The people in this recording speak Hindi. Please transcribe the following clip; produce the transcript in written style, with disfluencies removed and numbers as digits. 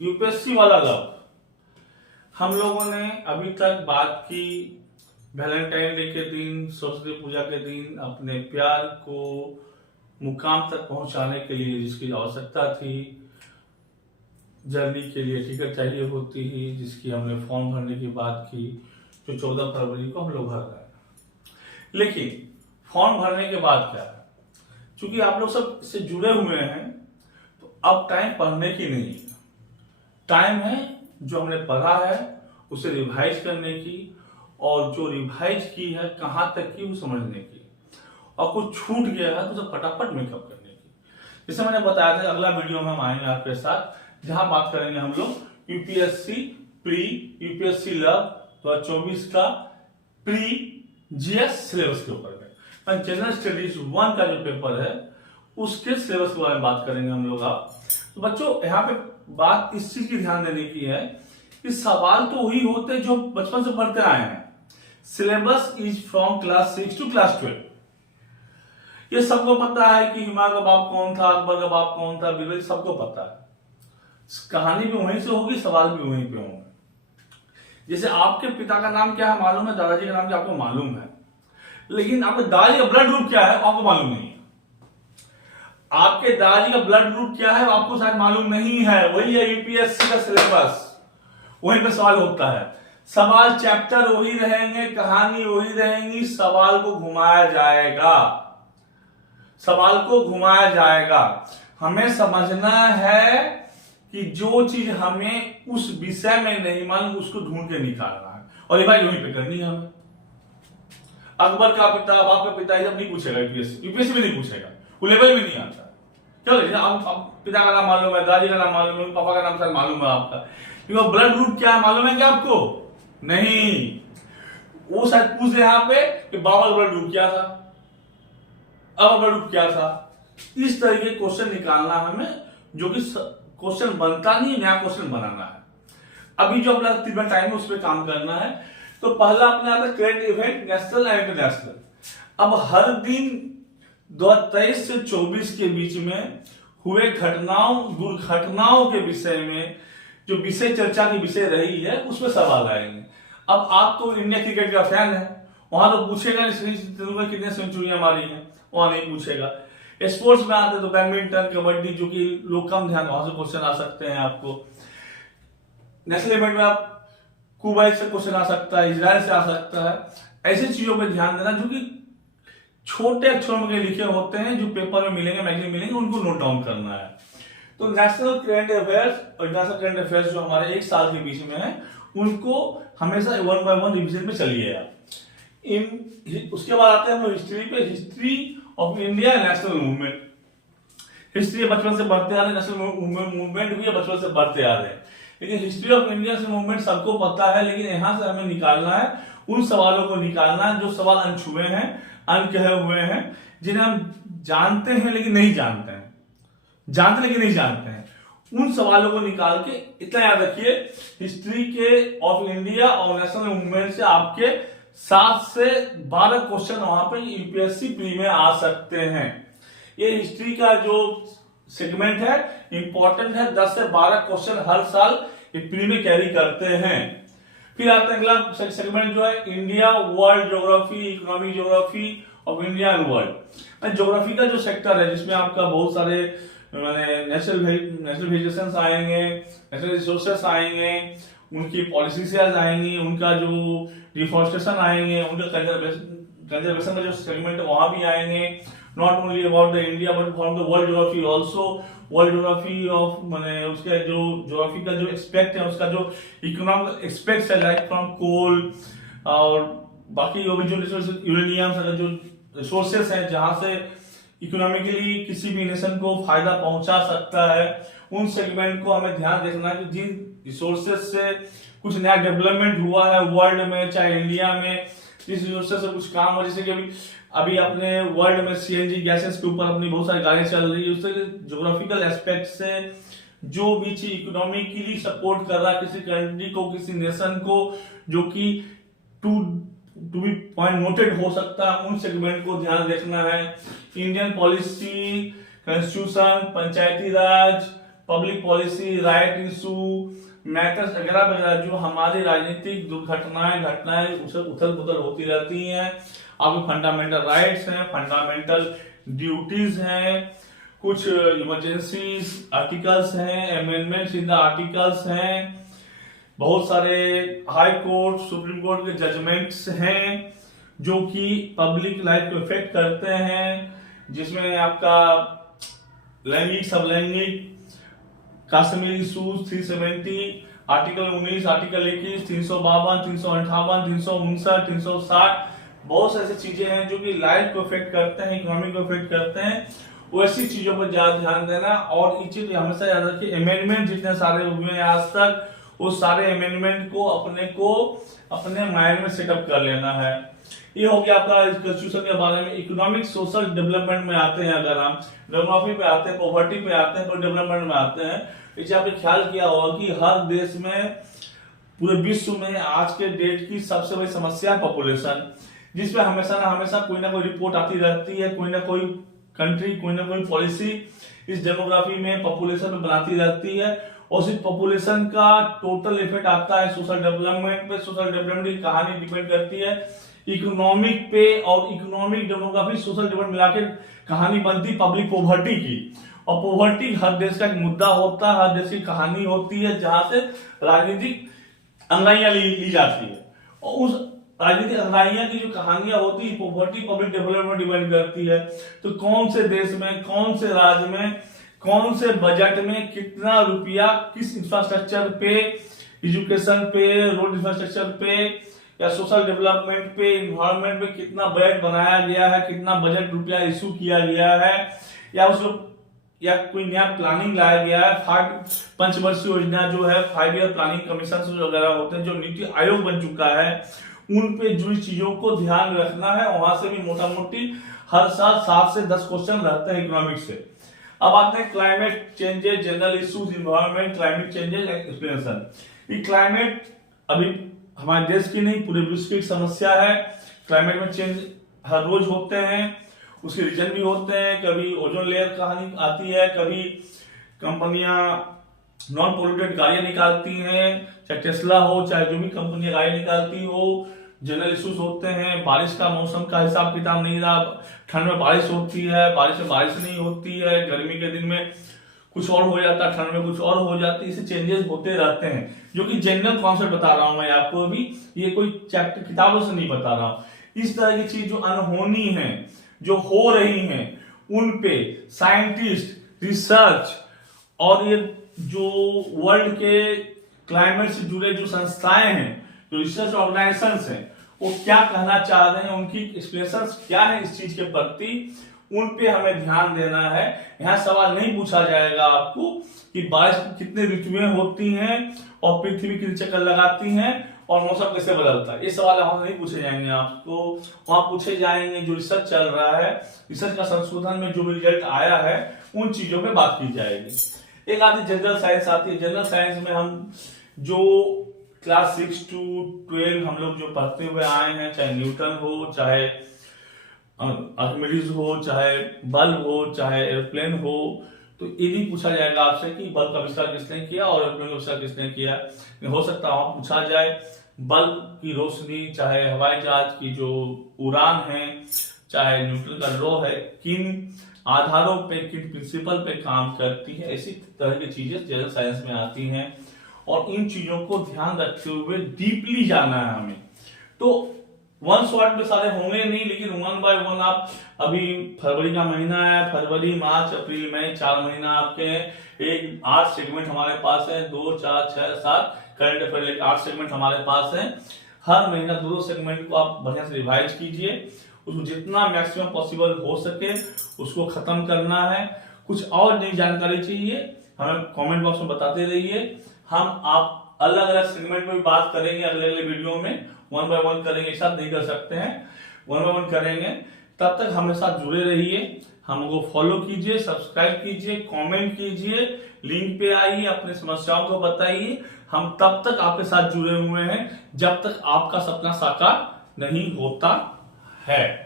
यूपीएससी वाला लव। हम लोगों ने अभी तक बात की वैलेंटाइन डे के दिन, सरस्वती पूजा के दिन अपने प्यार को मुकाम तक पहुंचाने के लिए जिसकी आवश्यकता थी, जर्नी के लिए टिकट चाहिए होती ही, जिसकी हमने फॉर्म भरने की बात की, जो 14 फरवरी को हम लोग भर रहे हैं। लेकिन फॉर्म भरने के बाद क्या है, चूंकि आप लोग सब इससे जुड़े हुए हैं तो अब टाइम पढ़ने की नहीं है, टाइम है जो हमने पढ़ा है उसे रिवाइज करने की, और जो रिवाइज की है कहाँ तक की वो समझने की, और कुछ छूट गया है तो उसे फटाफट मेकअप करने की। जैसे मैंने बताया था, अगला वीडियो में हम आएंगे आपके साथ जहां बात करेंगे हम लोग यूपीएससी प्री, यूपीएससी लव 2024 का प्री जीएस सिलेबस के ऊपर में। जनरल स्टडीज 1 का जो पेपर है उसके सिलेबस के बारे में बात करेंगे हम लोग। आप तो बच्चों यहाँ पे बात इस चीज की ध्यान देने की है कि सवाल तो वही होते जो बचपन से पढ़ते आए हैं। Syllabus is from class 6 to class 12। ये सबको पता है कि हुमायूं का बाप कौन था, अकबर का बाप कौन था, बीरबल, सबको पता है। कहानी भी वहीं से होगी, सवाल भी वहीं पे होंगे। जैसे आपके पिता का नाम क्या है मालूम है, दादाजी का नाम क्या आपको मालूम है, लेकिन आपके दादाजी का ब्लड ग्रुप क्या है आपको मालूम नहीं है। आपके दादाजी का ब्लड ग्रुप क्या है आपको शायद मालूम नहीं है। वही है यूपीएससी का सिलेबस, वहीं पे सवाल होता है। सवाल चैप्टर वही रहेंगे, कहानी वही रहेंगी, सवाल को घुमाया जाएगा, सवाल को घुमाया जाएगा। हमें समझना है कि जो चीज हमें उस विषय में नहीं मालूम उसको ढूंढ के निकालना है, और ये भाई वहीं पे करनी है हमें। अकबर का पिता, बाप का पिता, ये सब नहीं पूछेगा यूपीएससी में नहीं पूछेगा, वो लेवल में नहीं आता। चलो आप पिता का नाम मालूम है, दादी का नाम मालूम है, पापा का नाम शायद मालूम है आपका, क्योंकि ब्लड ग्रुप क्या है मालूम है क्या आपको? नहीं। वो शायद पूछ यहाँ पे कि बाबा का ब्लड ग्रुप क्या था, अब ब्लड ग्रुप क्या था। इस तरह के क्वेश्चन निकालना हमें, जो कि क्वेश्चन बनता नहीं, नया क्वेश्चन बनाना है। अभी जो अपना तीन टाइम है उस पर काम करना है। तो पहला अपने आता है current event, national and international. अब हर दिन 2023 से 24 के बीच में हुए घटनाओं, दुर्घटनाओं के विषय में जो विषय चर्चा की विषय रही है उसमें सवाल आएंगे। अब आप तो इंडिया क्रिकेट का फैन है, वहां तो पूछेगा नहीं कितने सेंचुरियां मारी है, वहां नहीं पूछेगा। स्पोर्ट्स में आते तो बैडमिंटन, कबड्डी, जो कि लोग कम ध्यान, वहां से क्वेश्चन आ सकते हैं आपको। नेशनल इवेंट में आप कुवैत से क्वेश्चन आ सकता है, इजराइल से आ सकता है। ऐसी चीजों पर ध्यान देना जो कि छोटे अक्षरों में लिखे होते हैं, जो पेपर में मिलेंगे, मैगजीन मिलेंगे, उनको नोट डाउन करना है। तो नेशनल करंट अफेयर्स और इंटरनेशनल करंट अफेयर्स जो हमारे एक साल के बीच में है, उनको हमेशा 1 बाय 1 रिविजन में चलिए आप। उसके बाद आते हैं हम हिस्ट्री पे। History of India, national movement. History बचपन से बढ़ते आ रहे, नेशनल मूवमेंट भी बचपन से बढ़ते आ रहे हैं, लेकिन हिस्ट्री ऑफ इंडिया से मूवमेंट सबको पता है। लेकिन यहां से हमें निकालना है, उन सवालों को निकालना है जो सवाल अनछुए हैं, अनकहे हुए हैं, जिन्हें हम जानते हैं लेकिन नहीं जानते हैं, जानते लेकिन नहीं जानते हैं। उन सवालों को निकाल के, इतना याद रखिए, हिस्ट्री के ऑफ इंडिया और नेशनल मूवमेंट से आपके 7 से 12 क्वेश्चन वहां पे यूपीएससी प्री में आ सकते हैं। ये हिस्ट्री का जो सेगमेंट है इंपॉर्टेंट है, 10 से 12 क्वेश्चन हर साल प्री में कैरी करते हैं। फिर आता है अगला सेगमेंट जो है India, world geography, economic geography of India and world. Geography का जो सेक्टर है जिसमें आपका बहुत सारे नेचुरल वेजिटेशन आएंगे, नेचुरल रिसोर्सेस आएंगे, उनकी पॉलिसीज आएंगी, उनका जो डिफॉरेस्टेशन आएंगे, उनका कंजर्वेशन का जो सेगमेंट है वहां भी आएंगे। Not only about the India but from the world geography also. World geography of मैंने उसके जो ज्योग्राफी का जो एक्सपेक्ट है, उसका जो इकोनॉमिक एक्सपेक्ट है, लाइक फ्रॉम कोल और बाकी जो यूरेनियम जो रिसोर्सेस हैं जहां से इकोनॉमिकली किसी भी नेशन को फायदा पहुंचा सकता है, उन सेगमेंट को हमें ध्यान देखना है कि जिन रिसोर्सेज से कुछ नया डेवलपमेंट हुआ है वर्ल्ड में, चाहे इंडिया में, जिस रिसोर्सेज से कुछ काम हो, जैसे कि अभी अपने वर्ल्ड में सीएनजी गैसेस के ऊपर अपनी बहुत सारी गाड़ियां चल रही है, उससे ज्योग्राफिकल एस्पेक्ट से जो भी चीज इकोनॉमिकली सपोर्ट कर रहा है किसी कंट्री को, किसी नेशन को, जो कि टू बी पॉइंट नोटेड हो सकता है, उन सेगमेंट को ध्यान देखना है। Indian policy, constitution, panchayati raj, public policy, right issue, matters वगैरह वगैरह जो हमारी राजनीतिक घटनाएं उथल पुथल होती रहती हैं। आपके फंडामेंटल राइट्स हैं, फंडामेंटल ड्यूटीज हैं, कुछ इमरजेंसी आर्टिकल्स हैं, अमेंडमेंट्स इन द आर्टिकल्स हैं, बहुत सारे हाई कोर्ट सुप्रीम कोर्ट के जजमेंट्स हैं जो कि पब्लिक लाइफ को इफेक्ट करते हैं, जिसमें आपका लैंगिक समलैंगिक कश्मीर इशूज 370, आर्टिकल 19, आर्टिकल 21, 352, 358, 359, 360, बहुत सारी ऐसी चीजें हैं जो कि लाइफ को इफेक्ट करते हैं, इकोनॉमी को इफेक्ट करते हैं। वैसी चीजों पर ज्यादा ध्यान देना और ये चीज हमेशा याद रखिए, अमेंडमेंट जितने सारे हुए हैं आज तक, वो सारे अमेंडमेंट को अपने माइंड में सेटअप कर लेना है। ये हो गया आपका कॉन्स्टिट्यूशन के बारे में। इकोनॉमिक सोशल डेवलपमेंट में आते हैं, अगर हम डेमोग्राफी पे आते हैं, पॉवर्टी पे आते हैं, तो डेवलपमेंट में आते हैं। इसे आपने ख्याल किया होगा कि हर देश में, पूरे विश्व में आज के डेट की सबसे बड़ी समस्या है पॉपुलेशन, जिसपे हमेशा कोई ना कोई रिपोर्ट आती रहती है, कोई ना कोई कंट्री कोई ना कोई पॉलिसी इस डेमोग्राफी में पॉपुलेशन में बनाती रहती है, और सिर्फ पॉपुलेशन का टोटल इफेक्ट आता है सोशल डेवलपमेंट पे। सोशल डेवलपमेंट की कहानी डिपेंड करती है इकोनॉमिक पे, और इकोनॉमिक डेमोग्राफी सोशल डेवलपमेंट मिलाकर कहानी बनती पब्लिक पॉवर्टी की। और पॉवर्टी हर देश का एक मुद्दा होता है, हर देश की कहानी होती है, जहां से राजनीतिक अंगाइयां ली जाती है, और उस राजनीतिक अंगाइयां की जो कहानियां होती है, पॉवर्टी पब्लिक डेवलपमेंट डिपेंड करती है। तो कौन से देश में, कौन से राज्य में, कौन से बजट में कितना रुपया किस इंफ्रास्ट्रक्चर पे, एजुकेशन पे, रोड इंफ्रास्ट्रक्चर पे, या सोशल डेवलपमेंट पे, इन्वायरमेंट पे कितना बजट बनाया गया है, कितना बजट रुपया इशू किया गया है, या कोई नया प्लानिंग लाया गया है। पंचवर्षीय योजना जो है, 5 ईयर प्लानिंग कमीशन वगैरह होते हैं, जो नीति आयोग बन चुका है, उन पे जुड़ी चीजों को ध्यान रखना है। वहां से भी मोटा मोटी हर साल 7 से 10 क्वेश्चन रहते हैं इकोनॉमिक्स से। अब आते हैं climate changes, general issues, environment, climate changes, explanation. ये क्लाइमेट अभी हमारे देश की नहीं, पूरे विश्व की समस्या है। क्लाइमेट में चेंज हर रोज होते हैं, उसके रीजन भी होते हैं। कभी ओजोन लेयर कहानी आती है, कभी कंपनियां नॉन पोल्यूटेड गाड़ियां निकालती हैं, चाहे टेस्ला हो, चाहे जो भी कंपनियां गाड़ी निकालती हो। जनरल इश्यूज होते हैं, बारिश का मौसम का हिसाब किताब नहीं रहा, ठंड में बारिश होती है, बारिश में बारिश नहीं होती है, गर्मी के दिन में कुछ और हो जाता है, ठंड में कुछ और हो जाती है। इससे चेंजेस होते रहते हैं, जो कि जनरल कॉन्सेप्ट बता रहा हूं मैं आपको अभी, ये कोई चैप्टर किताबों से नहीं बता रहा हूं। इस तरह की चीज जो अनहोनी है, जो हो रही हैं, उन पे साइंटिस्ट, रिसर्च और ये जो वर्ल्ड के क्लाइमेट से जुड़े जो संस्थाएं हैं, जो रिसर्च ऑर्गेनाइजेशंस हैं, वो क्या कहना चाह रहे हैं, उनकी एक्सप्रेशंस क्या है इस चीज के प्रति, उन पे हमें ध्यान देना है। यहाँ सवाल नहीं पूछा जाएगा आपको कि बारिश कितने ऋतुएं होती हैं और पृथ्वी कितने चक्कर लगाती हैं और मौसम कैसे बदलता है, ये सवाल वहां नहीं पूछे जाएंगे आपको। वहां पूछे जाएंगे जो रिसर्च चल रहा है, रिसर्च का संशोधन में जो भी रिजल्ट आया है, उन चीजों पे बात की जाएगी। एक आती जनरल साइंस आती है। जनरल साइंस में हम जो क्लास 6 to 12 हम लोग जो पढ़ते हुए आए हैं, चाहे न्यूटन हो, चाहे आर्किमिडीज हो, चाहे बल्ब हो, चाहे एयरप्लेन हो, तो ये नहीं पूछा जाएगा आपसे कि बल्ब का आविष्कार किसने किया और एयरप्लेन का आविष्कार किसने किया। हो सकता है पूछा जाए बल्ब की रोशनी, चाहे हवाई जहाज की जो उड़ान है, चाहे न्यूटन का लॉ है, किन आधारों पे, किन प्रिंसिपल पे काम करती है, इसी तरह की चीजें जनरल साइंस में आती हैं। और इन चीजों को ध्यान रखते हुए डीपली जाना है हमें। तो वन शॉट में सारे होंगे नहीं, लेकिन 1 by 1 आप, अभी फरवरी का महीना है, फरवरी, मार्च, अप्रैल, मई, 4 महीना आपके हैं। एक 8 सेगमेंट हमारे पास है, 2, 4, 6, 7 करंट अफेयर 8 सेगमेंट हमारे पास है। हर महीना 2 सेगमेंट को आप बढ़िया से रिवाइज कीजिए, उसको जितना मैक्सिमम पॉसिबल हो सके उसको खत्म करना है। कुछ और नई जानकारी चाहिए हमें कमेंट बॉक्स में बताते रहिए। हम आप अलग अलग सेगमेंट में भी बात करेंगे अगले वीडियो में, 1 by 1 करेंगे, एक साथ नहीं कर सकते हैं, 1 by 1 करेंगे। तब तक हमें साथ जुड़े रहिए, हमको फॉलो कीजिए, सब्सक्राइब कीजिए, कमेंट कीजिए, लिंक पे आइए, अपनी समस्याओं को बताइए। हम तब तक आपके साथ जुड़े हुए हैं जब तक आपका सपना साकार नहीं होता है।